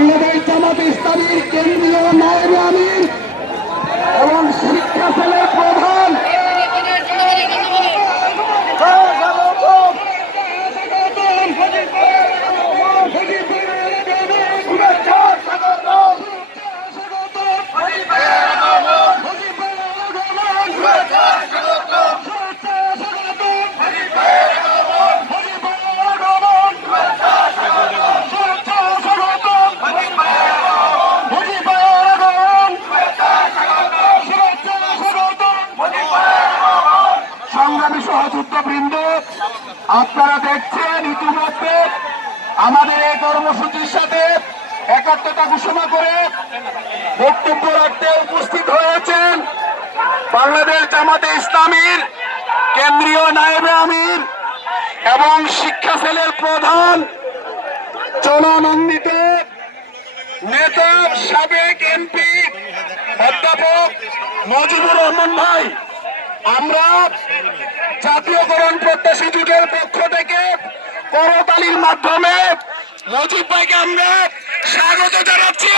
বাংলাদেশ জামাত ইসলামীর কেন্দ্রীয় নায়েব আমির এবং শিক্ষা সেলের সংগ্রামী আপনারা দেখছেন ইতিমধ্যে আমাদের এই কর্মসূচির সাথে একাত্মতা ঘোষণা করে বক্তব্য রাখতে উপস্থিত হয়েছেন বাংলাদেশ জামাতে ইসলামীর কেন্দ্রীয় নায়েবে আমির এবং শিক্ষা সেলের প্রধান জনানন্দিত নেতা, সাবেক এমপি অধ্যাপক মজিবুর রহমান ভাই। আমরা জাতীয়করণ প্রত্যাশী সুযোগের পক্ষ থেকে করতালির মাধ্যমে মজিব ভাইকে আমরা স্বাগত জানাচ্ছি।